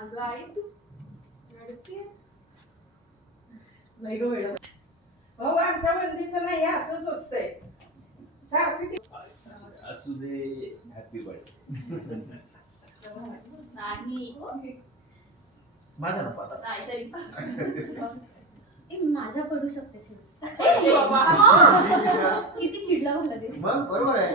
अगं आई तू रडतेस? नाही ग वेळ हो आमच्या वंदीचं नाही असंच असतंय सारखी असू दे. Happy birthday. नाही माझा नको आता. नाही तरी माझ्या पडू शकते बाबा किती चिडला मला ते मग बरोबर आहे.